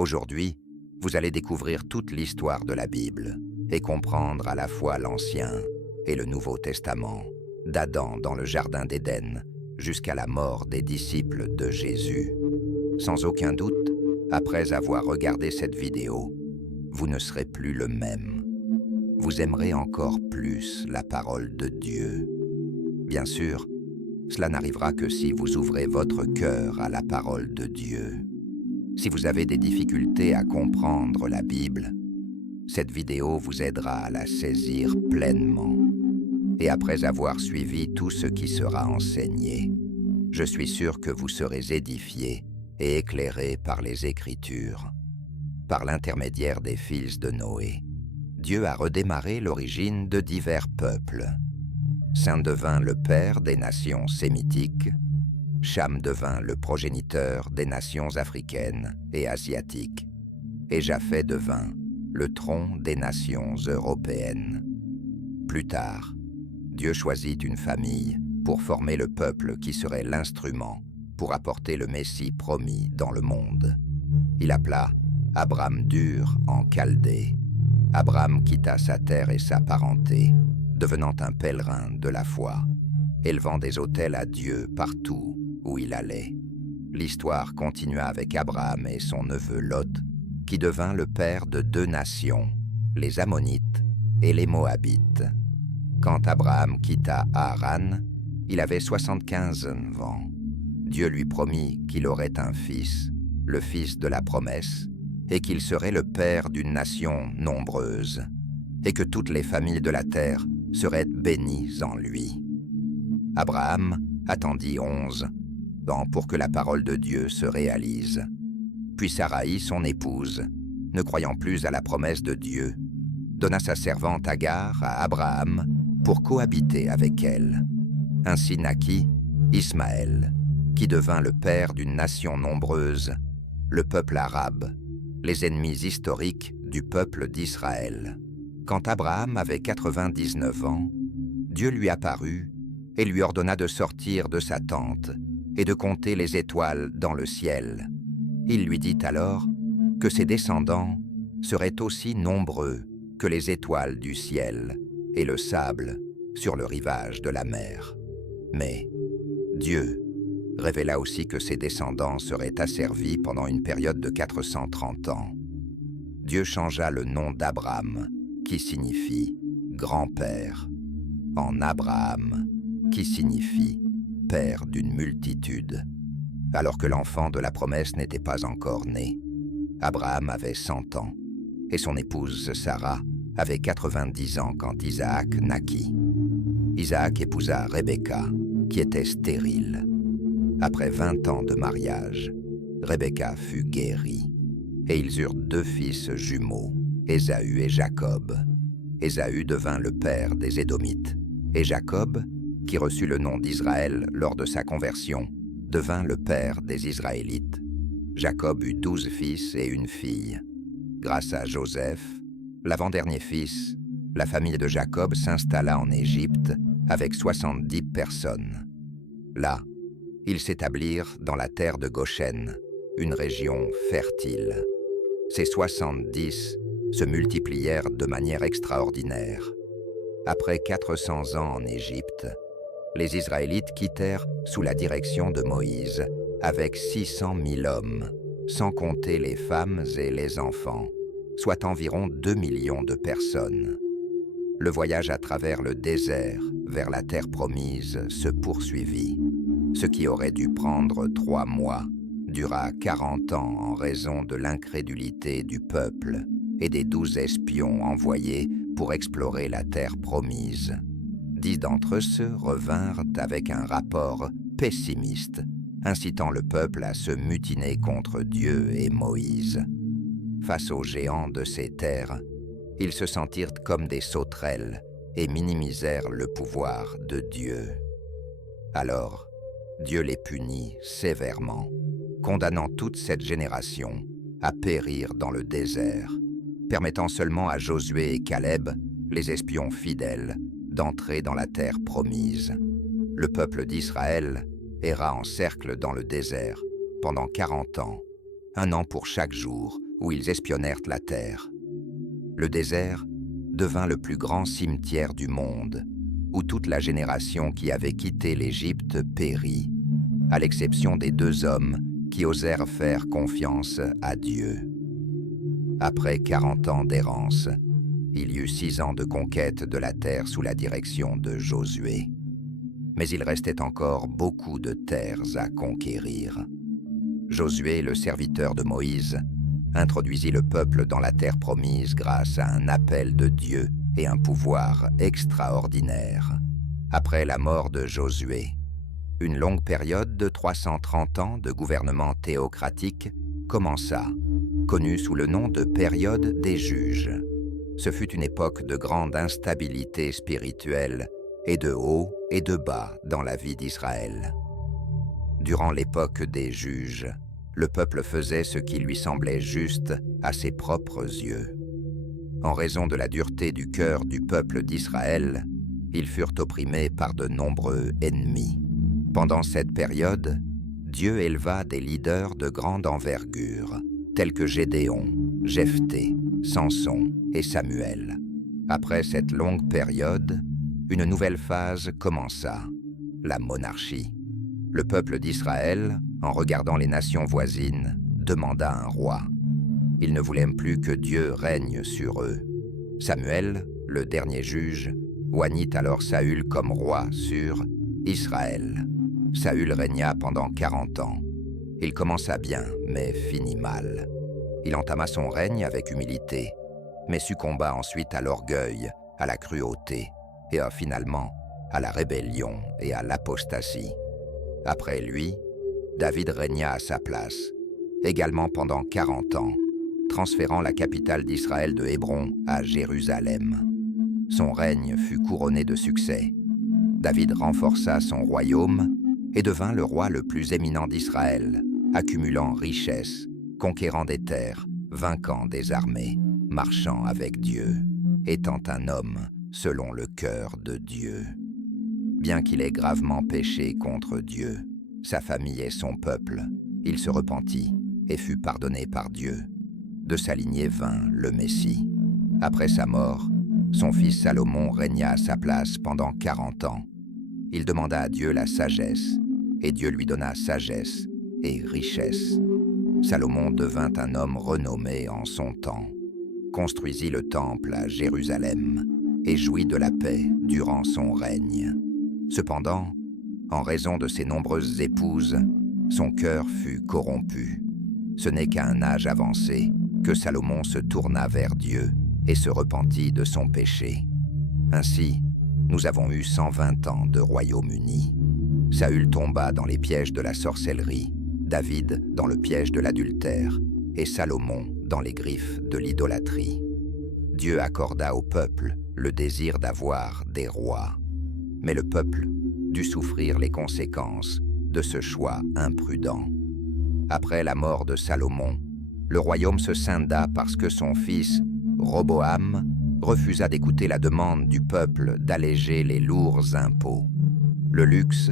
Aujourd'hui, vous allez découvrir toute l'histoire de la Bible et comprendre à la fois l'Ancien et le Nouveau Testament, d'Adam dans le Jardin d'Éden jusqu'à la mort des disciples de Jésus. Sans aucun doute, après avoir regardé cette vidéo, vous ne serez plus le même. Vous aimerez encore plus la parole de Dieu. Bien sûr, cela n'arrivera que si vous ouvrez votre cœur à la parole de Dieu. Si vous avez des difficultés à comprendre la Bible, cette vidéo vous aidera à la saisir pleinement. Et après avoir suivi tout ce qui sera enseigné, je suis sûr que vous serez édifiés et éclairés par les Écritures. Par l'intermédiaire des fils de Noé, Dieu a redémarré l'origine de divers peuples. Sem devint le père des nations sémitiques, Cham devint le progéniteur des nations africaines et asiatiques, et Japheth devint le tronc des nations européennes. Plus tard, Dieu choisit une famille pour former le peuple qui serait l'instrument pour apporter le Messie promis dans le monde. Il appela Abram d'Ur en Chaldée. Abram quitta sa terre et sa parenté, devenant un pèlerin de la foi, élevant des autels à Dieu partout où il allait. L'histoire continua avec Abraham et son neveu Lot, qui devint le père de deux nations, les Ammonites et les Moabites. Quand Abraham quitta Haran, il avait 75 ans. Dieu lui promit qu'il aurait un fils, le fils de la promesse, et qu'il serait le père d'une nation nombreuse, et que toutes les familles de la terre seraient bénies en lui. Abraham attendit 11 ans pour que la parole de Dieu se réalise. Puis Saraï, son épouse, ne croyant plus à la promesse de Dieu, donna sa servante Agar à Abraham pour cohabiter avec elle. Ainsi naquit Ismaël, qui devint le père d'une nation nombreuse, le peuple arabe, les ennemis historiques du peuple d'Israël. Quand Abraham avait 99 ans, Dieu lui apparut et lui ordonna de sortir de sa tente et de compter les étoiles dans le ciel. Il lui dit alors que ses descendants seraient aussi nombreux que les étoiles du ciel et le sable sur le rivage de la mer. Mais Dieu révéla aussi que ses descendants seraient asservis pendant une période de 430 ans. Dieu changea le nom d'Abram, qui signifie « grand-père », en Abraham, qui signifie « père d'une multitude ». Alors que l'enfant de la promesse n'était pas encore né, Abraham avait 100 ans, et son épouse Sarah avait 90 ans quand Isaac naquit. Isaac épousa Rebecca, qui était stérile. Après 20 ans de mariage, Rebecca fut guérie, et ils eurent 2 fils jumeaux, Ésaü et Jacob. Ésaü devint le père des Édomites, et Jacob, qui reçut le nom d'Israël lors de sa conversion, devint le père des Israélites. Jacob eut 12 fils et une fille. Grâce à Joseph, l'avant-dernier fils, la famille de Jacob s'installa en Égypte avec 70 personnes. Là, ils s'établirent dans la terre de Goshen, une région fertile. Ces 70 se multiplièrent de manière extraordinaire. Après 400 ans en Égypte, les Israélites quittèrent sous la direction de Moïse, avec 600 000 hommes, sans compter les femmes et les enfants, soit environ 2 millions de personnes. Le voyage à travers le désert vers la terre promise se poursuivit. Ce qui aurait dû prendre 3 mois dura 40 ans en raison de l'incrédulité du peuple et des 12 espions envoyés pour explorer la terre promise. 10 d'entre eux revinrent avec un rapport pessimiste, incitant le peuple à se mutiner contre Dieu et Moïse. Face aux géants de ces terres, ils se sentirent comme des sauterelles et minimisèrent le pouvoir de Dieu. Alors, Dieu les punit sévèrement, condamnant toute cette génération à périr dans le désert, permettant seulement à Josué et Caleb, les espions fidèles, d'entrer dans la terre promise. Le peuple d'Israël erra en cercle dans le désert pendant 40 ans, 1 an pour chaque jour où ils espionnèrent la terre. Le désert devint le plus grand cimetière du monde, où toute la génération qui avait quitté l'Égypte périt, à l'exception des 2 hommes qui osèrent faire confiance à Dieu. Après 40 ans d'errance, il y eut 6 ans de conquête de la terre sous la direction de Josué. Mais il restait encore beaucoup de terres à conquérir. Josué, le serviteur de Moïse, introduisit le peuple dans la terre promise grâce à un appel de Dieu et un pouvoir extraordinaire. Après la mort de Josué, une longue période de 330 ans de gouvernement théocratique commença, connue sous le nom de période des juges. Ce fut une époque de grande instabilité spirituelle et de hauts et de bas dans la vie d'Israël. Durant l'époque des juges, le peuple faisait ce qui lui semblait juste à ses propres yeux. En raison de la dureté du cœur du peuple d'Israël, ils furent opprimés par de nombreux ennemis. Pendant cette période, Dieu éleva des leaders de grande envergure, tels que Gédéon, Jephthé, Samson et Samuel. Après cette longue période, une nouvelle phase commença, la monarchie. Le peuple d'Israël, en regardant les nations voisines, demanda un roi. Ils ne voulaient plus que Dieu règne sur eux. Samuel, le dernier juge, oignit alors Saül comme roi sur Israël. Saül régna pendant 40 ans. Il commença bien, mais finit mal. Il entama son règne avec humilité, mais succomba ensuite à l'orgueil, à la cruauté, et finalement à la rébellion et à l'apostasie. Après lui, David régna à sa place, également pendant 40 ans, transférant la capitale d'Israël de Hébron à Jérusalem. Son règne fut couronné de succès. David renforça son royaume et devint le roi le plus éminent d'Israël, accumulant richesses, conquérant des terres, vainquant des armées, marchant avec Dieu, étant un homme selon le cœur de Dieu. Bien qu'il ait gravement péché contre Dieu, sa famille et son peuple, il se repentit et fut pardonné par Dieu. De sa lignée vint le Messie. Après sa mort, son fils Salomon régna à sa place pendant 40 ans. Il demanda à Dieu la sagesse, et Dieu lui donna sagesse et richesse. Salomon devint un homme renommé en son temps, construisit le temple à Jérusalem et jouit de la paix durant son règne. Cependant, en raison de ses nombreuses épouses, son cœur fut corrompu. Ce n'est qu'à un âge avancé que Salomon se tourna vers Dieu et se repentit de son péché. Ainsi, nous avons eu 120 ans de royaume uni. Saül tomba dans les pièges de la sorcellerie, David dans le piège de l'adultère et Salomon dans les griffes de l'idolâtrie. Dieu accorda au peuple le désir d'avoir des rois. Mais le peuple dut souffrir les conséquences de ce choix imprudent. Après la mort de Salomon, le royaume se scinda parce que son fils, Roboam, refusa d'écouter la demande du peuple d'alléger les lourds impôts. Le luxe,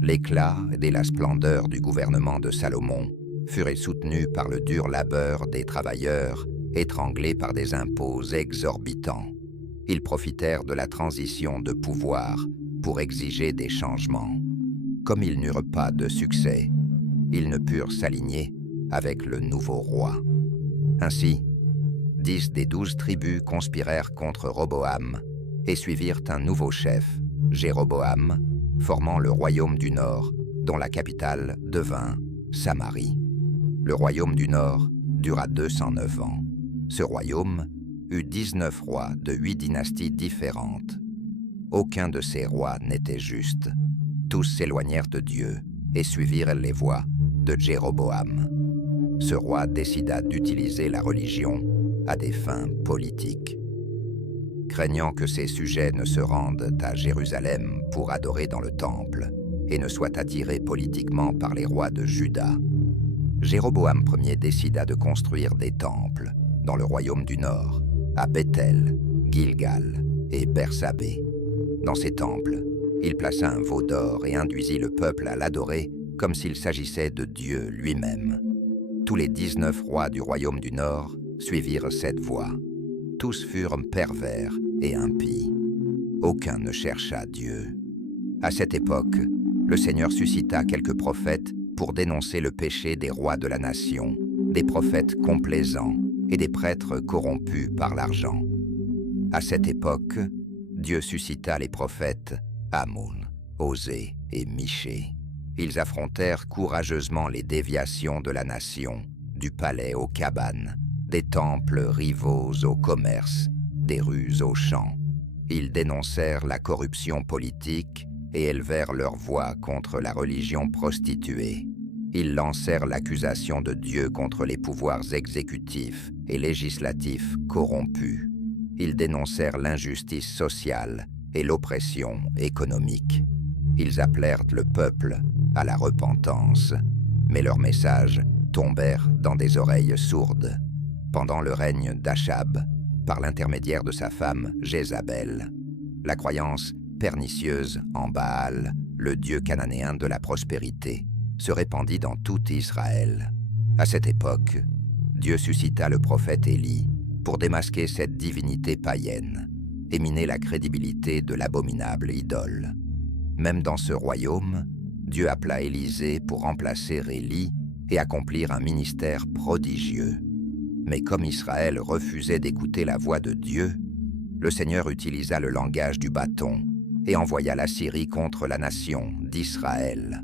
l'éclat et la splendeur du gouvernement de Salomon furent soutenus par le dur labeur des travailleurs, étranglés par des impôts exorbitants. Ils profitèrent de la transition de pouvoir pour exiger des changements. Comme ils n'eurent pas de succès, ils ne purent s'aligner avec le nouveau roi. Ainsi, 10 des 12 tribus conspirèrent contre Roboam et suivirent un nouveau chef, Jéroboam, formant le royaume du Nord, dont la capitale devint Samarie. Le royaume du Nord dura 209 ans. Ce royaume eut 19 rois de 8 dynasties différentes. Aucun de ces rois n'était juste. Tous s'éloignèrent de Dieu et suivirent les voies de Jéroboam. Ce roi décida d'utiliser la religion à des fins politiques. Craignant que ses sujets ne se rendent à Jérusalem pour adorer dans le temple et ne soient attirés politiquement par les rois de Juda, Jéroboam Ier décida de construire des temples dans le royaume du Nord, à Béthel, Gilgal et Bersabée. Dans ces temples, il plaça un veau d'or et induisit le peuple à l'adorer comme s'il s'agissait de Dieu lui-même. Tous les 19 rois du royaume du Nord suivirent cette voie. Tous furent pervers et impies. Aucun ne chercha Dieu. À cette époque, le Seigneur suscita quelques prophètes pour dénoncer le péché des rois de la nation, des prophètes complaisants et des prêtres corrompus par l'argent. À cette époque, Dieu suscita les prophètes Amoun, Osée et Michée. Ils affrontèrent courageusement les déviations de la nation, du palais aux cabanes, des temples rivaux au commerce, des rues aux champs. Ils dénoncèrent la corruption politique et élevèrent leur voix contre la religion prostituée. Ils lancèrent l'accusation de Dieu contre les pouvoirs exécutifs et législatifs corrompus. Ils dénoncèrent l'injustice sociale et l'oppression économique. Ils appelèrent le peuple à la repentance, mais leurs messages tombèrent dans des oreilles sourdes. Pendant le règne d'Achab, par l'intermédiaire de sa femme Jézabel, la croyance pernicieuse en Baal, le dieu cananéen de la prospérité, se répandit dans tout Israël. À cette époque, Dieu suscita le prophète Élie pour démasquer cette divinité païenne et miner la crédibilité de l'abominable idole. Même dans ce royaume, Dieu appela Élisée pour remplacer Élie et accomplir un ministère prodigieux. Mais comme Israël refusait d'écouter la voix de Dieu, le Seigneur utilisa le langage du bâton et envoya l'Assyrie contre la nation d'Israël.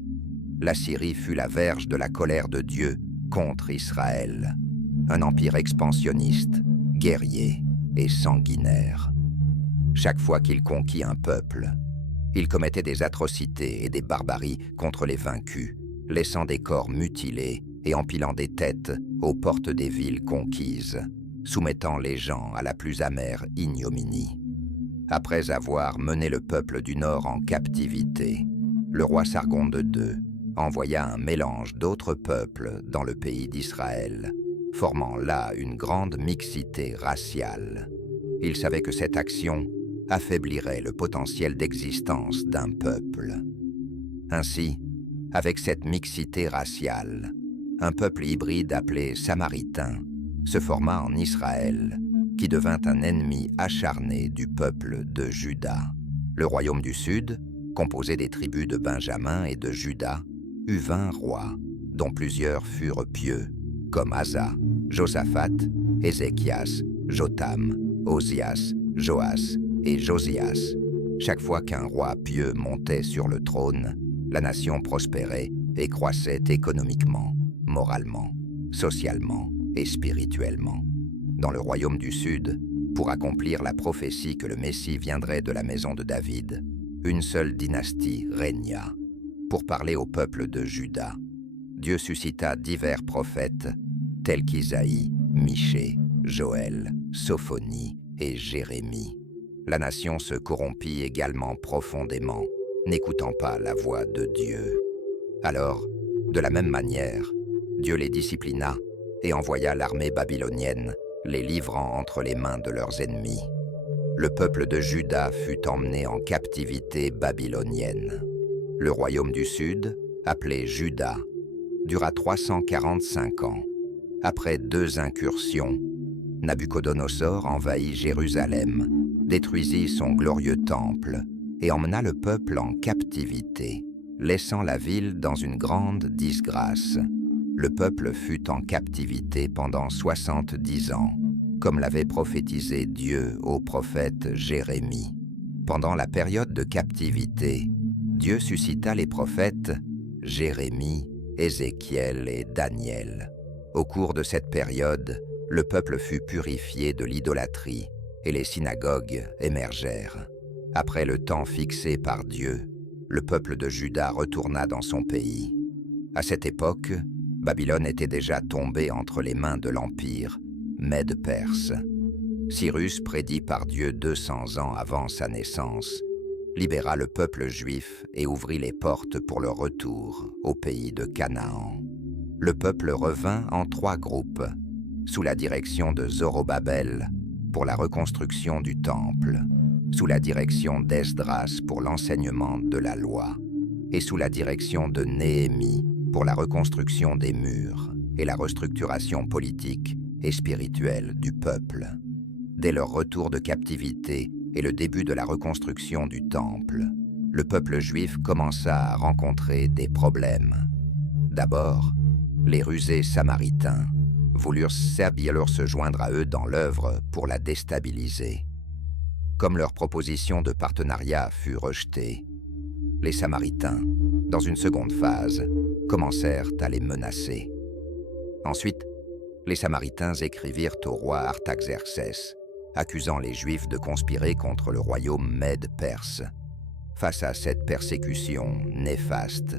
L'Assyrie fut la verge de la colère de Dieu contre Israël, un empire expansionniste, guerrier et sanguinaire. Chaque fois qu'il conquit un peuple, il commettait des atrocités et des barbaries contre les vaincus, laissant des corps mutilés et empilant des têtes aux portes des villes conquises, soumettant les gens à la plus amère ignominie. Après avoir mené le peuple du Nord en captivité, le roi Sargonde II envoya un mélange d'autres peuples dans le pays d'Israël, formant là une grande mixité raciale. Il savait que cette action affaiblirait le potentiel d'existence d'un peuple. Ainsi, avec cette mixité raciale, un peuple hybride appelé Samaritain se forma en Israël, qui devint un ennemi acharné du peuple de Juda. Le royaume du Sud, composé des tribus de Benjamin et de Juda, eut 20 rois, dont plusieurs furent pieux, comme Asa, Josaphat, Ézéchias, Jotham, Osias, Joas et Josias. Chaque fois qu'un roi pieux montait sur le trône, la nation prospérait et croissait économiquement, moralement, socialement et spirituellement. Dans le royaume du Sud, pour accomplir la prophétie que le Messie viendrait de la maison de David, une seule dynastie régna. Pour parler au peuple de Juda, Dieu suscita divers prophètes tels qu'Isaïe, Michée, Joël, Sophonie et Jérémie. La nation se corrompit également profondément, n'écoutant pas la voix de Dieu. Alors, de la même manière, Dieu les disciplina et envoya l'armée babylonienne, les livrant entre les mains de leurs ennemis. Le peuple de Juda fut emmené en captivité babylonienne. Le royaume du Sud, appelé Juda, dura 345 ans. Après 2 incursions, Nabuchodonosor envahit Jérusalem, détruisit son glorieux temple et emmena le peuple en captivité, laissant la ville dans une grande disgrâce. Le peuple fut en captivité pendant 70 ans, comme l'avait prophétisé Dieu au prophète Jérémie. Pendant la période de captivité, Dieu suscita les prophètes Jérémie, Ézéchiel et Daniel. Au cours de cette période, le peuple fut purifié de l'idolâtrie et les synagogues émergèrent. Après le temps fixé par Dieu, le peuple de Juda retourna dans son pays. À cette époque, Babylone était déjà tombée entre les mains de l'Empire Mède-Perse. Cyrus, prédit par Dieu 200 ans avant sa naissance, libéra le peuple juif et ouvrit les portes pour leur retour au pays de Canaan. Le peuple revint en 3 groupes, sous la direction de Zorobabel pour la reconstruction du temple, sous la direction d'Esdras pour l'enseignement de la loi, et sous la direction de Néhémie pour la reconstruction des murs. et la restructuration politique et spirituelle du peuple. Dès leur retour de captivité et le début de la reconstruction du temple, le peuple juif commença à rencontrer des problèmes. D'abord, les rusés samaritains voulurent se joindre à eux dans l'œuvre pour la déstabiliser. Comme leur proposition de partenariat fut rejetée, les Samaritains, dans une seconde phase, commencèrent à les menacer. Ensuite, les Samaritains écrivirent au roi Artaxerxès, accusant les Juifs de conspirer contre le royaume Mède-Perse. Face à cette persécution néfaste,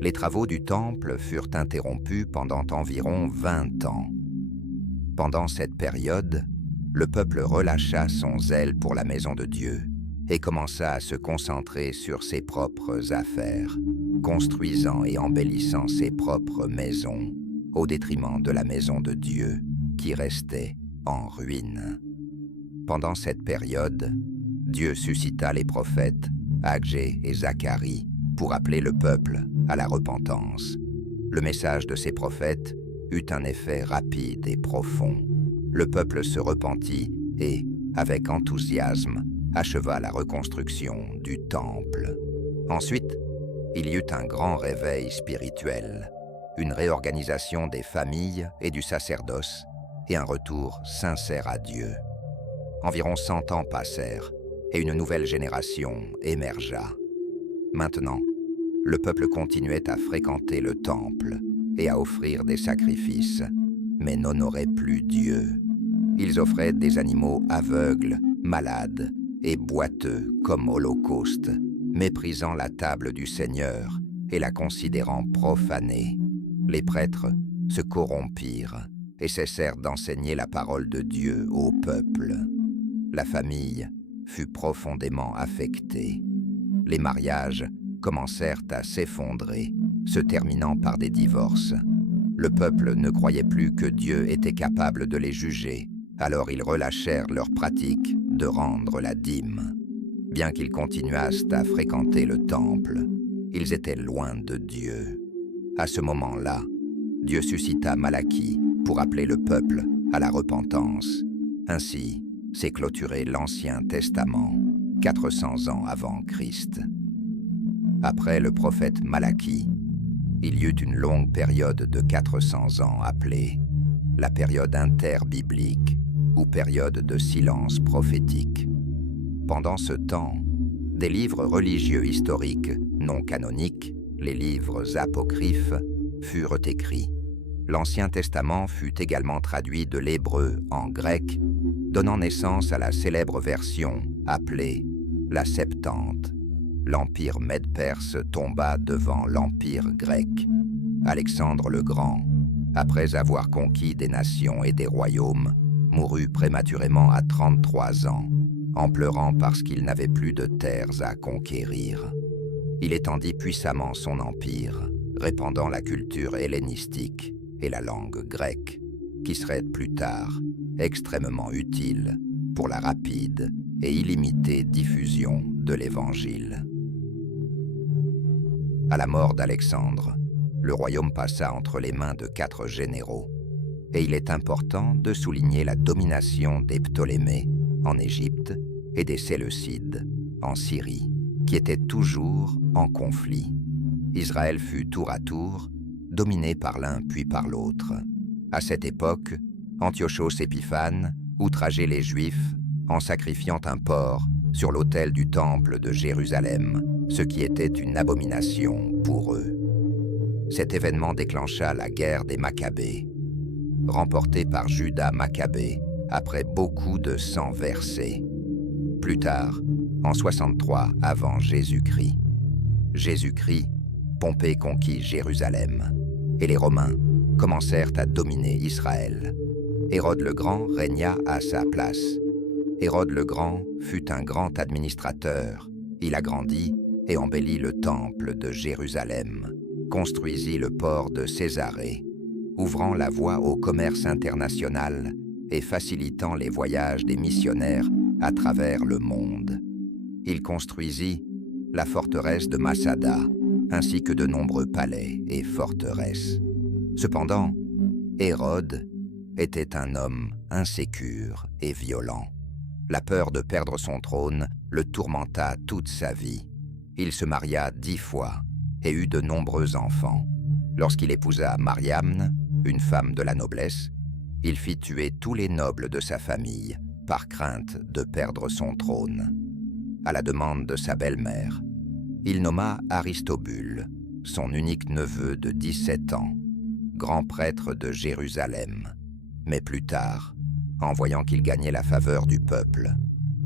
les travaux du temple furent interrompus pendant environ 20 ans. Pendant cette période, le peuple relâcha son zèle pour la maison de Dieu et commença à se concentrer sur ses propres affaires, construisant et embellissant ses propres maisons, au détriment de la maison de Dieu, qui restait en ruine. Pendant cette période, Dieu suscita les prophètes Agé et Zacharie pour appeler le peuple à la repentance. Le message de ces prophètes eut un effet rapide et profond. Le peuple se repentit et, avec enthousiasme, acheva la reconstruction du temple. Ensuite, il y eut un grand réveil spirituel, une réorganisation des familles et du sacerdoce et un retour sincère à Dieu. Environ 100 ans passèrent et une nouvelle génération émergea. Maintenant, le peuple continuait à fréquenter le temple et à offrir des sacrifices, mais n'honorait plus Dieu. Ils offraient des animaux aveugles, malades et boiteux comme holocauste, méprisant la table du Seigneur et la considérant profanée. Les prêtres se corrompirent et cessèrent d'enseigner la parole de Dieu au peuple. La famille fut profondément affectée. Les mariages commencèrent à s'effondrer, se terminant par des divorces. Le peuple ne croyait plus que Dieu était capable de les juger, alors ils relâchèrent leur pratique de rendre la dîme. Bien qu'ils continuassent à fréquenter le temple, ils étaient loin de Dieu. À ce moment-là, Dieu suscita Malachie pour appeler le peuple à la repentance. Ainsi s'est clôturé l'Ancien Testament, 400 ans avant Christ. Après le prophète Malachie, il y eut une longue période de 400 ans appelée la période interbiblique ou période de silence prophétique. Pendant ce temps, des livres religieux historiques non canoniques, les livres apocryphes, furent écrits. L'Ancien Testament fut également traduit de l'hébreu en grec, donnant naissance à la célèbre version appelée la Septante. L'empire Mède-Perse tomba devant l'empire grec. Alexandre le Grand, après avoir conquis des nations et des royaumes, mourut prématurément à 33 ans, en pleurant parce qu'il n'avait plus de terres à conquérir. Il étendit puissamment son empire, répandant la culture hellénistique et la langue grecque, qui serait plus tard extrêmement utile pour la rapide et illimitée diffusion de l'Évangile. À la mort d'Alexandre, le royaume passa entre les mains de 4 généraux, et il est important de souligner la domination des Ptolémées en Égypte et des Séleucides en Syrie, qui étaient toujours en conflit. Israël fut tour à tour dominé par l'un puis par l'autre. À cette époque, Antiochos Épiphane outrageait les Juifs en sacrifiant un porc sur l'autel du temple de Jérusalem, ce qui était une abomination pour eux. Cet événement déclencha la guerre des Maccabées, remportée par Judas Maccabée après beaucoup de sang versé. Plus tard, en 63 avant Jésus-Christ, Pompée conquit Jérusalem, et les Romains commencèrent à dominer Israël. Hérode le Grand régna à sa place. Hérode le Grand fut un grand administrateur. Il agrandit et embellit le temple de Jérusalem, construisit le port de Césarée, ouvrant la voie au commerce international et facilitant les voyages des missionnaires à travers le monde. Il construisit la forteresse de Massada, ainsi que de nombreux palais et forteresses. Cependant, Hérode était un homme insécure et violent. La peur de perdre son trône le tourmenta toute sa vie. Il se maria 10 fois et eut de nombreux enfants. Lorsqu'il épousa Mariamne, une femme de la noblesse, il fit tuer tous les nobles de sa famille par crainte de perdre son trône. À la demande de sa belle-mère, il nomma Aristobule, son unique neveu de 17 ans, grand prêtre de Jérusalem. Mais plus tard, en voyant qu'il gagnait la faveur du peuple,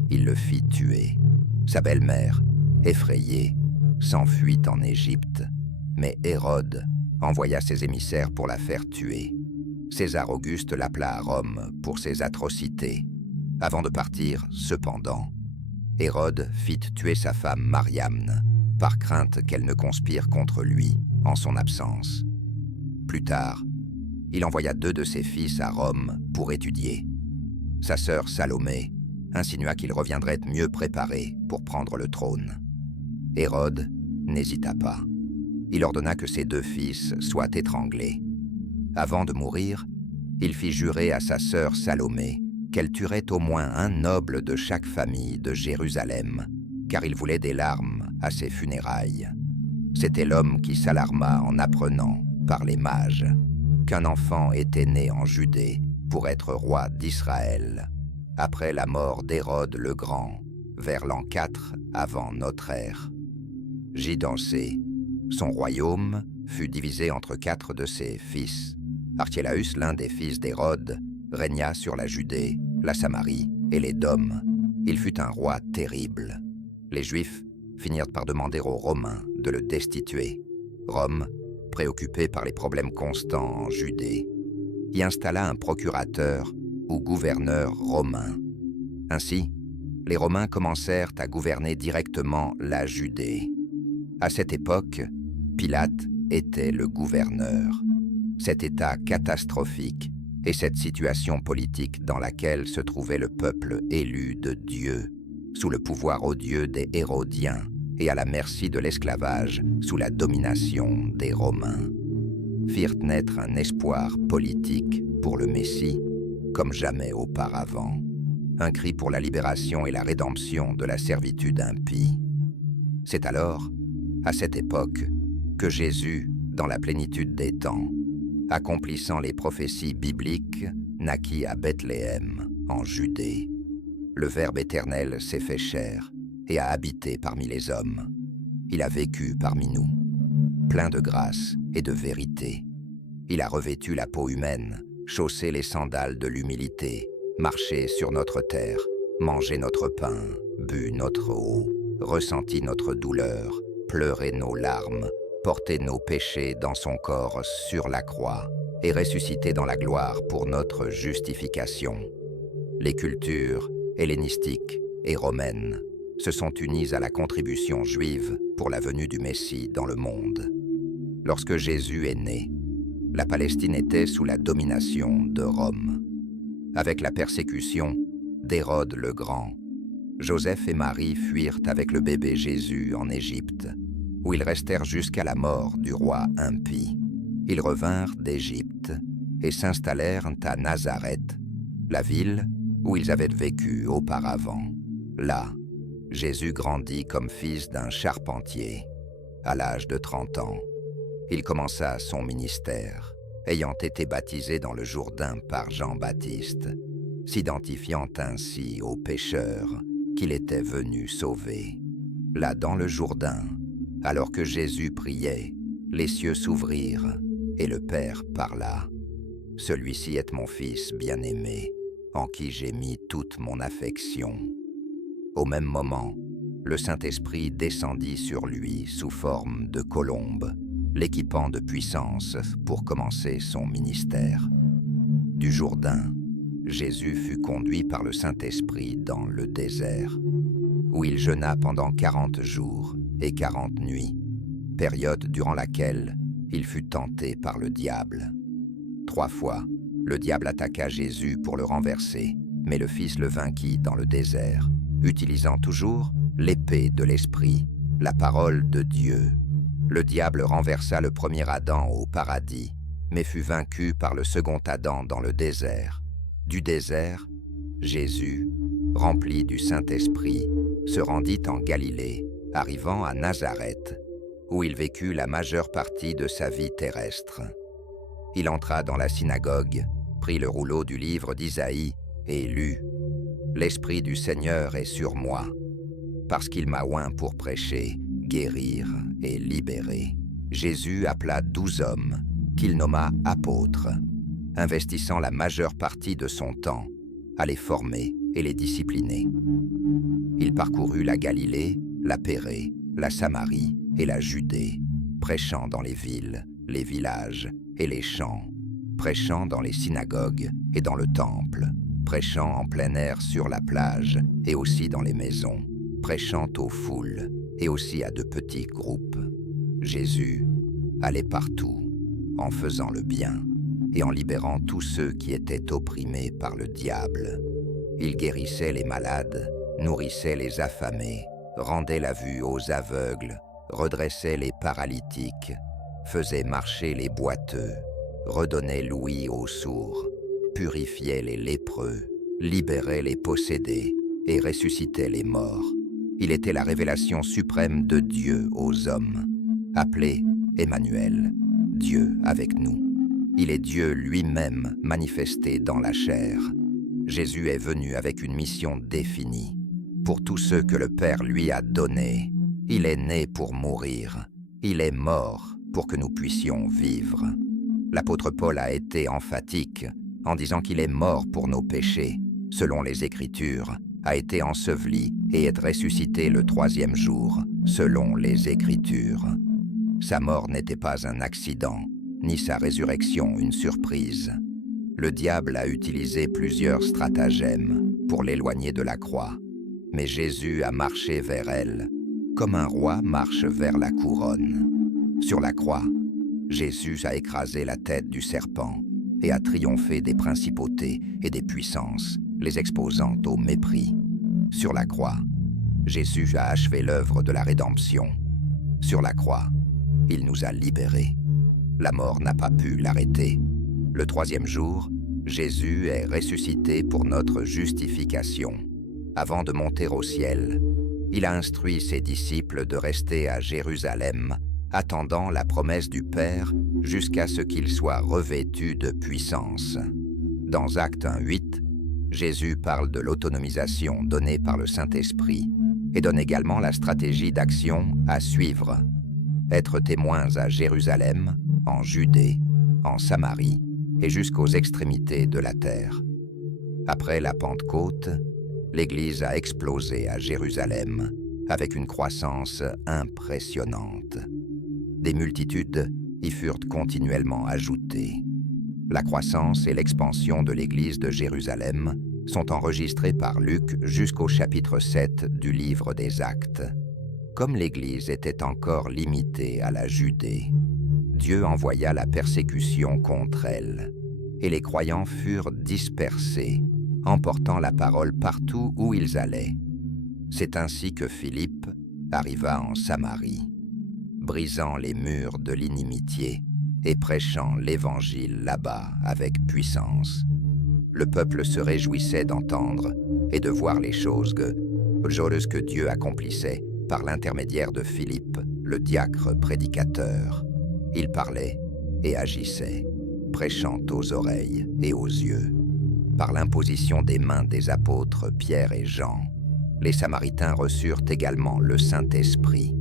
il le fit tuer. Sa belle-mère, effrayée, s'enfuit en Égypte, mais Hérode envoya ses émissaires pour la faire tuer. César Auguste l'appela à Rome pour ses atrocités. Avant de partir, cependant, Hérode fit tuer sa femme Mariamne, par crainte qu'elle ne conspire contre lui en son absence. Plus tard, il envoya 2 de ses fils à Rome pour étudier. Sa sœur Salomé insinua qu'il reviendrait mieux préparé pour prendre le trône. Hérode n'hésita pas. Il ordonna que ses 2 fils soient étranglés. Avant de mourir, il fit jurer à sa sœur Salomé qu'elle tuerait au moins un noble de chaque famille de Jérusalem, car il voulait des larmes à ses funérailles. C'était l'homme qui s'alarma en apprenant, par les mages, qu'un enfant était né en Judée pour être roi d'Israël, après la mort d'Hérode le Grand, vers l'an 4 avant notre ère. J-C, son royaume fut divisé entre 4 de ses fils. Archélaüs, l'un des fils d'Hérode, régna sur la Judée, la Samarie et les Dômes. Il fut un roi terrible. Les Juifs finirent par demander aux Romains de le destituer. Rome, préoccupée par les problèmes constants en Judée, y installa un procurateur ou gouverneur romain. Ainsi, les Romains commencèrent à gouverner directement la Judée. À cette époque, Pilate était le gouverneur. Cet état catastrophique et cette situation politique dans laquelle se trouvait le peuple élu de Dieu, sous le pouvoir odieux des Hérodiens et à la merci de l'esclavage sous la domination des Romains, firent naître un espoir politique pour le Messie comme jamais auparavant, un cri pour la libération et la rédemption de la servitude impie. C'est alors, à cette époque, que Jésus, dans la plénitude des temps, accomplissant les prophéties bibliques, naquit à Bethléem, en Judée. Le Verbe éternel s'est fait chair et a habité parmi les hommes. Il a vécu parmi nous, plein de grâce et de vérité. Il a revêtu la peau humaine, chaussé les sandales de l'humilité, marché sur notre terre, mangé notre pain, bu notre eau, ressenti notre douleur, pleuré nos larmes, porté nos péchés dans son corps sur la croix et ressuscité dans la gloire pour notre justification. Les cultures hellénistiques et romaines se sont unies à la contribution juive pour la venue du Messie dans le monde. Lorsque Jésus est né, la Palestine était sous la domination de Rome. Avec la persécution d'Hérode le Grand, Joseph et Marie fuirent avec le bébé Jésus en Égypte, où ils restèrent jusqu'à la mort du roi impie. Ils revinrent d'Égypte et s'installèrent à Nazareth, la ville où ils avaient vécu auparavant. Là, Jésus grandit comme fils d'un charpentier. À l'âge de 30 ans, il commença son ministère, ayant été baptisé dans le Jourdain par Jean-Baptiste, s'identifiant ainsi aux pécheurs qu'il était venu sauver. Là, dans le Jourdain, alors que Jésus priait, les cieux s'ouvrirent et le Père parla. « Celui-ci est mon Fils bien-aimé, en qui j'ai mis toute mon affection. » Au même moment, le Saint-Esprit descendit sur lui sous forme de colombe, l'équipant de puissance pour commencer son ministère. Du Jourdain, Jésus fut conduit par le Saint-Esprit dans le désert, où il jeûna pendant 40 jours et 40 nuits, période durant laquelle il fut tenté par le diable. 3 fois, le diable attaqua Jésus pour le renverser, mais le Fils le vainquit dans le désert, utilisant toujours l'épée de l'Esprit, la parole de Dieu. Le diable renversa le premier Adam au paradis mais fut vaincu par le second Adam dans le désert. Du désert, Jésus, rempli du Saint-Esprit, se rendit en Galilée, arrivant à Nazareth, où il vécut la majeure partie de sa vie terrestre. Il entra dans la synagogue, prit le rouleau du livre d'Isaïe et lut « L'Esprit du Seigneur est sur moi, parce qu'il m'a oint pour prêcher, guérir et libérer. » Jésus appela 12 hommes, qu'il nomma apôtres, investissant la majeure partie de son temps à les former et les discipliner. Il parcourut la Galilée, la Pérée, la Samarie et la Judée, prêchant dans les villes, les villages et les champs, prêchant dans les synagogues et dans le temple, prêchant en plein air sur la plage et aussi dans les maisons, prêchant aux foules et aussi à de petits groupes. Jésus allait partout, en faisant le bien et en libérant tous ceux qui étaient opprimés par le diable. Il guérissait les malades, nourrissait les affamés, rendait la vue aux aveugles, redressait les paralytiques, faisait marcher les boiteux, redonnait l'ouïe aux sourds, purifiait les lépreux, libérait les possédés et ressuscitait les morts. Il était la révélation suprême de Dieu aux hommes, appelé Emmanuel, Dieu avec nous. Il est Dieu lui-même manifesté dans la chair. Jésus est venu avec une mission définie. Pour tous ceux que le Père lui a donnés, il est né pour mourir. Il est mort pour que nous puissions vivre. L'apôtre Paul a été emphatique en disant qu'il est mort pour nos péchés, selon les Écritures, a été enseveli et est ressuscité le 3e jour, selon les Écritures. Sa mort n'était pas un accident, ni sa résurrection une surprise. Le diable a utilisé plusieurs stratagèmes pour l'éloigner de la croix, mais Jésus a marché vers elle, comme un roi marche vers la couronne. Sur la croix, Jésus a écrasé la tête du serpent et a triomphé des principautés et des puissances, les exposant au mépris. Sur la croix, Jésus a achevé l'œuvre de la rédemption. Sur la croix, il nous a libérés. La mort n'a pas pu l'arrêter. Le 3e jour, Jésus est ressuscité pour notre justification. Avant de monter au ciel, il a instruit ses disciples de rester à Jérusalem, attendant la promesse du Père jusqu'à ce qu'il soit revêtu de puissance. Dans Actes 1:8, Jésus parle de l'autonomisation donnée par le Saint-Esprit et donne également la stratégie d'action à suivre. Être témoins à Jérusalem, en Judée, en Samarie et jusqu'aux extrémités de la terre. Après la Pentecôte, l'Église a explosé à Jérusalem avec une croissance impressionnante. Des multitudes y furent continuellement ajoutées. La croissance et l'expansion de l'Église de Jérusalem sont enregistrées par Luc jusqu'au chapitre 7 du livre des Actes. Comme l'Église était encore limitée à la Judée, Dieu envoya la persécution contre elle, et les croyants furent dispersés, emportant la parole partout où ils allaient. C'est ainsi que Philippe arriva en Samarie, brisant les murs de l'inimitié et prêchant l'Évangile là-bas avec puissance. Le peuple se réjouissait d'entendre et de voir les choses que Dieu accomplissait par l'intermédiaire de Philippe, le diacre prédicateur. Il parlait et agissait, prêchant aux oreilles et aux yeux. Par l'imposition des mains des apôtres Pierre et Jean, les Samaritains reçurent également le Saint-Esprit.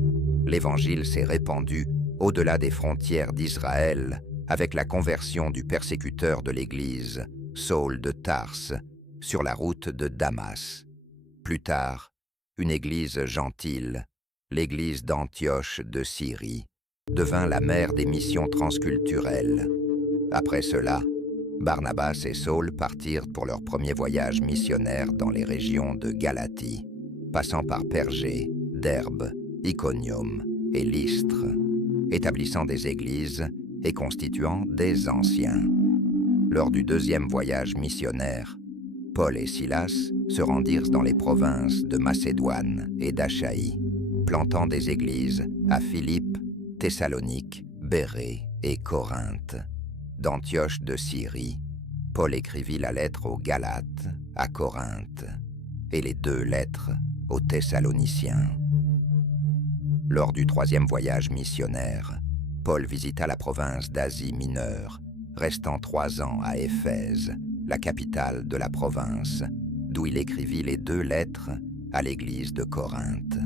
L'Évangile s'est répandu au-delà des frontières d'Israël avec la conversion du persécuteur de l'Église, Saul de Tarse, sur la route de Damas. Plus tard, une église gentile, l'église d'Antioche de Syrie, devint la mère des missions transculturelles. Après cela, Barnabas et Saul partirent pour leur premier voyage missionnaire dans les régions de Galatie, passant par Pergée, Derbe, Iconium et Lystre, établissant des églises et constituant des anciens. Lors du 2e voyage missionnaire, Paul et Silas se rendirent dans les provinces de Macédoine et d'Achaïe, plantant des églises à Philippe, Thessalonique, Bérée et Corinthe. d'Antioche de Syrie, Paul écrivit la lettre aux Galates, à Corinthe, et les 2 lettres aux Thessaloniciens. Lors du 3e voyage missionnaire, Paul visita la province d'Asie mineure, restant 3 ans à Éphèse, la capitale de la province, d'où il écrivit les 2 lettres à l'église de Corinthe.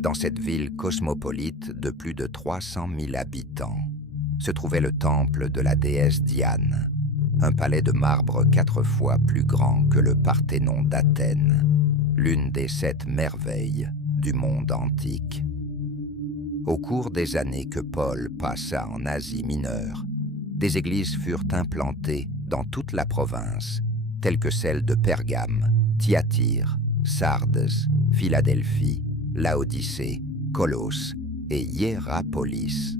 Dans cette ville cosmopolite de plus de 300 000 habitants, se trouvait le temple de la déesse Diane, un palais de marbre 4 fois plus grand que le Parthénon d'Athènes, l'une des 7 merveilles du monde antique. Au cours des années que Paul passa en Asie mineure, des églises furent implantées dans toute la province, telles que celles de Pergame, Thyatire, Sardes, Philadelphie, Laodicée, Colosse et Hiérapolis.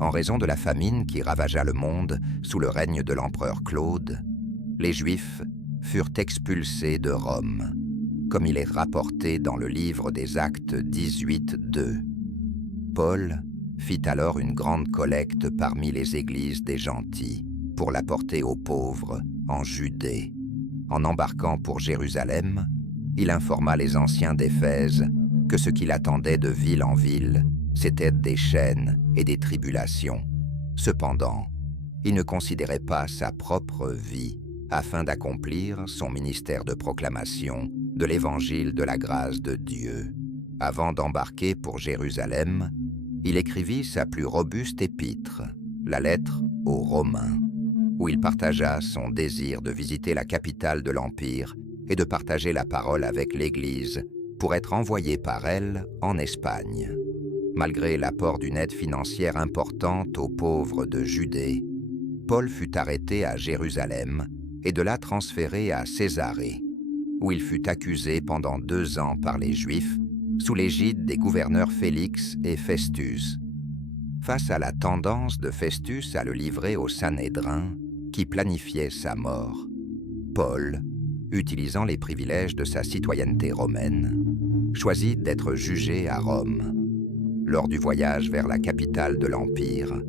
En raison de la famine qui ravagea le monde sous le règne de l'empereur Claude, les Juifs furent expulsés de Rome, comme il est rapporté dans le livre des Actes 18:2. Paul fit alors une grande collecte parmi les églises des gentils pour l'apporter aux pauvres en Judée. En embarquant pour Jérusalem, il informa les anciens d'Éphèse que ce qui l'attendait de ville en ville, c'était des chaînes et des tribulations. Cependant, il ne considérait pas sa propre vie afin d'accomplir son ministère de proclamation de l'évangile de la grâce de Dieu. Avant d'embarquer pour Jérusalem, il écrivit sa plus robuste épître, la lettre aux Romains, où il partagea son désir de visiter la capitale de l'Empire et de partager la parole avec l'Église pour être envoyé par elle en Espagne. Malgré l'apport d'une aide financière importante aux pauvres de Judée, Paul fut arrêté à Jérusalem et de là transféré à Césarée, où il fut accusé pendant 2 ans par les Juifs sous l'égide des gouverneurs Félix et Festus. Face à la tendance de Festus à le livrer au Sanhédrin, qui planifiait sa mort, Paul, utilisant les privilèges de sa citoyenneté romaine, choisit d'être jugé à Rome. Lors du voyage vers la capitale de l'Empire,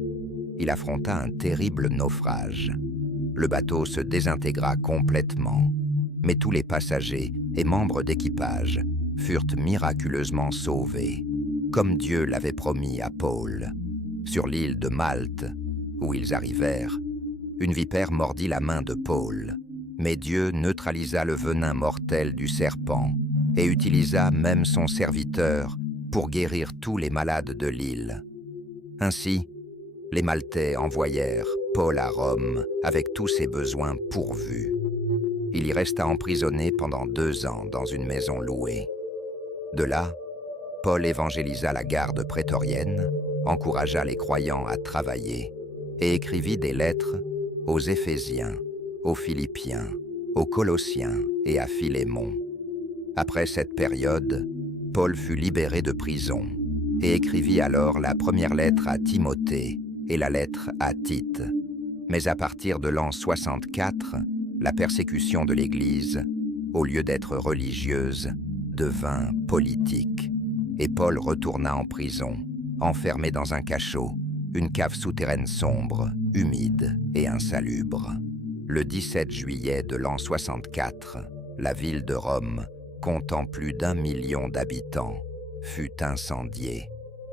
il affronta un terrible naufrage. Le bateau se désintégra complètement, mais tous les passagers et membres d'équipage furent miraculeusement sauvés, comme Dieu l'avait promis à Paul. Sur l'île de Malte, où ils arrivèrent, une vipère mordit la main de Paul, mais Dieu neutralisa le venin mortel du serpent et utilisa même son serviteur pour guérir tous les malades de l'île. Ainsi, les Maltais envoyèrent Paul à Rome avec tous ses besoins pourvus. Il y resta emprisonné pendant 2 ans dans une maison louée. De là, Paul évangélisa la garde prétorienne, encouragea les croyants à travailler et écrivit des lettres aux Éphésiens, aux Philippiens, aux Colossiens et à Philémon. Après cette période, Paul fut libéré de prison et écrivit alors la première lettre à Timothée et la lettre à Tite. Mais à partir de l'an 64, la persécution de l'Église, au lieu d'être religieuse, devint politique. Et Paul retourna en prison, enfermé dans un cachot, une cave souterraine sombre, humide et insalubre. Le 17 juillet de l'an 64, la ville de Rome, comptant plus d'1 million d'habitants, fut incendiée.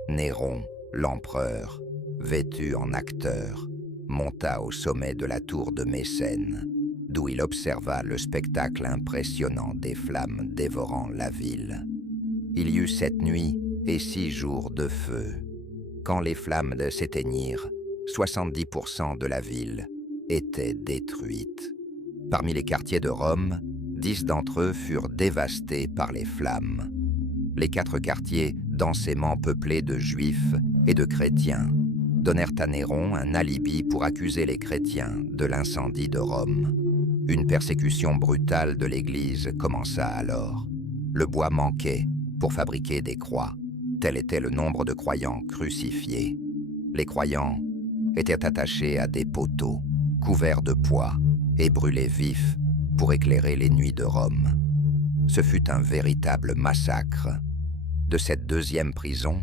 Néron, l'empereur, vêtu en acteur, monta au sommet de la tour de Mécène, d'où il observa le spectacle impressionnant des flammes dévorant la ville. Il y eut 7 nuits et 6 jours de feu. Quand les flammes s'éteignirent, 70% de la ville était détruite. Parmi les quartiers de Rome, 10 d'entre eux furent dévastés par les flammes. Les 4 quartiers densément peuplés de Juifs et de chrétiens donnèrent à Néron un alibi pour accuser les chrétiens de l'incendie de Rome. Une persécution brutale de l'Église commença alors. Le bois manquait pour fabriquer des croix. Tel était le nombre de croyants crucifiés. Les croyants étaient attachés à des poteaux, couverts de pois et brûlés vifs pour éclairer les nuits de Rome. Ce fut un véritable massacre. De cette 2e prison,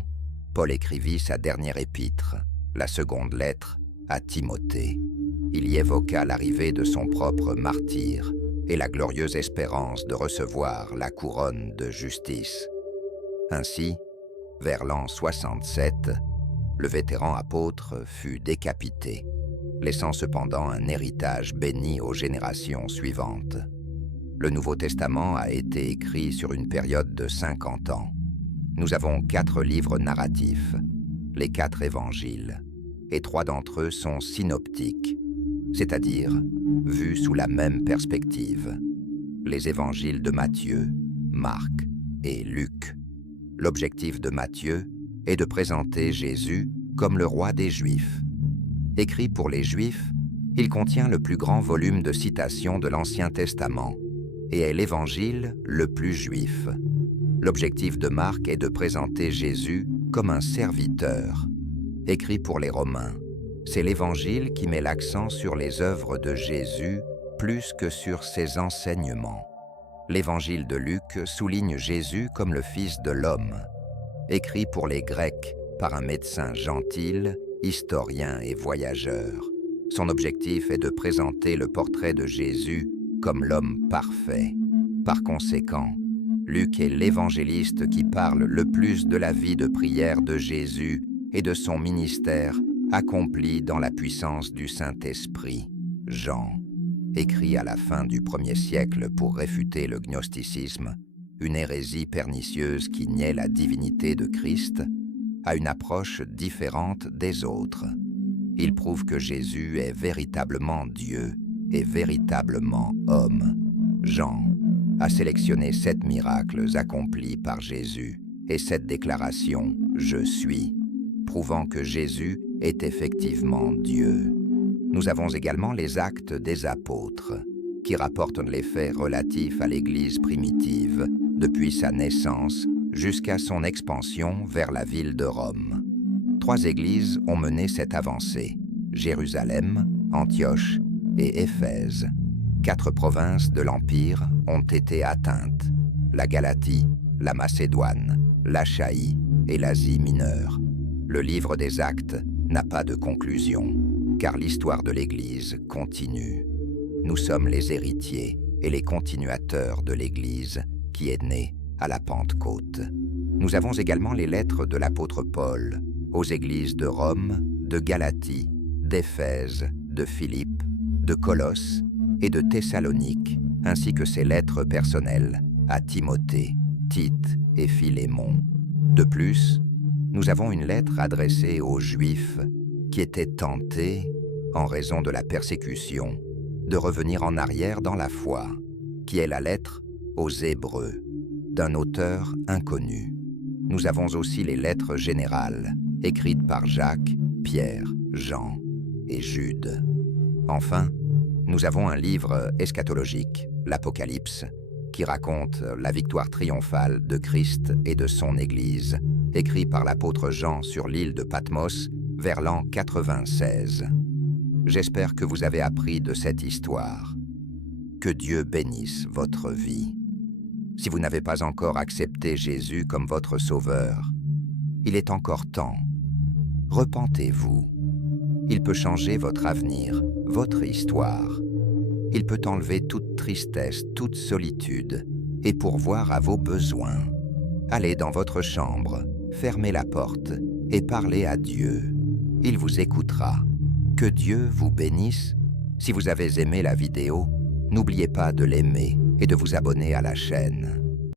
Paul écrivit sa dernière épître, la seconde lettre à Timothée. Il y évoqua l'arrivée de son propre martyr et la glorieuse espérance de recevoir la couronne de justice. Ainsi, vers l'an 67, le vétéran apôtre fut décapité, laissant cependant un héritage béni aux générations suivantes. Le Nouveau Testament a été écrit sur une période de 50 ans. Nous avons 4 livres narratifs, les 4 évangiles, et 3 d'entre eux sont synoptiques, c'est-à-dire vus sous la même perspective, les évangiles de Matthieu, Marc et Luc. L'objectif de Matthieu est de présenter Jésus comme le roi des Juifs. Écrit pour les Juifs, il contient le plus grand volume de citations de l'Ancien Testament et est l'évangile le plus juif. L'objectif de Marc est de présenter Jésus comme un serviteur. Écrit pour les Romains, c'est l'évangile qui met l'accent sur les œuvres de Jésus plus que sur ses enseignements. L'évangile de Luc souligne Jésus comme le Fils de l'homme. Écrit pour les Grecs par un médecin gentil, historien et voyageur. Son objectif est de présenter le portrait de Jésus comme l'homme parfait. Par conséquent, Luc est l'évangéliste qui parle le plus de la vie de prière de Jésus et de son ministère accompli dans la puissance du Saint-Esprit. Jean, écrit à la fin du 1er siècle pour réfuter le gnosticisme, une hérésie pernicieuse qui niait la divinité de Christ, a une approche différente des autres. Il prouve que Jésus est véritablement Dieu et véritablement homme. Jean a sélectionné 7 miracles accomplis par Jésus et cette déclaration « Je suis », prouvant que Jésus est effectivement Dieu. Nous avons également les Actes des Apôtres, qui rapportent les faits relatifs à l'Église primitive, depuis sa naissance jusqu'à son expansion vers la ville de Rome. 3 églises ont mené cette avancée, Jérusalem, Antioche et Éphèse. 4 provinces de l'Empire ont été atteintes, la Galatie, la Macédoine, l'Achaïe et l'Asie mineure. Le livre des Actes n'a pas de conclusion, car l'histoire de l'Église continue. Nous sommes les héritiers et les continuateurs de l'Église qui est née à la Pentecôte. Nous avons également les lettres de l'apôtre Paul aux églises de Rome, de Galatie, d'Éphèse, de Philippe, de Colosse et de Thessalonique, ainsi que ses lettres personnelles à Timothée, Tite et Philémon. De plus, nous avons une lettre adressée aux Juifs qui étaient tentés, en raison de la persécution, de revenir en arrière dans la foi, qui est la lettre aux Hébreux, d'un auteur inconnu. Nous avons aussi les lettres générales, écrites par Jacques, Pierre, Jean et Jude. Enfin, nous avons un livre eschatologique, l'Apocalypse, qui raconte la victoire triomphale de Christ et de son Église, écrit par l'apôtre Jean sur l'île de Patmos vers l'an 96. J'espère que vous avez appris de cette histoire. Que Dieu bénisse votre vie. Si vous n'avez pas encore accepté Jésus comme votre sauveur, il est encore temps. Repentez-vous. Il peut changer votre avenir, votre histoire. Il peut enlever toute tristesse, toute solitude et pourvoir à vos besoins. Allez dans votre chambre, fermez la porte et parlez à Dieu. Il vous écoutera. Que Dieu vous bénisse. Si vous avez aimé la vidéo, n'oubliez pas de l'aimer et de vous abonner à la chaîne.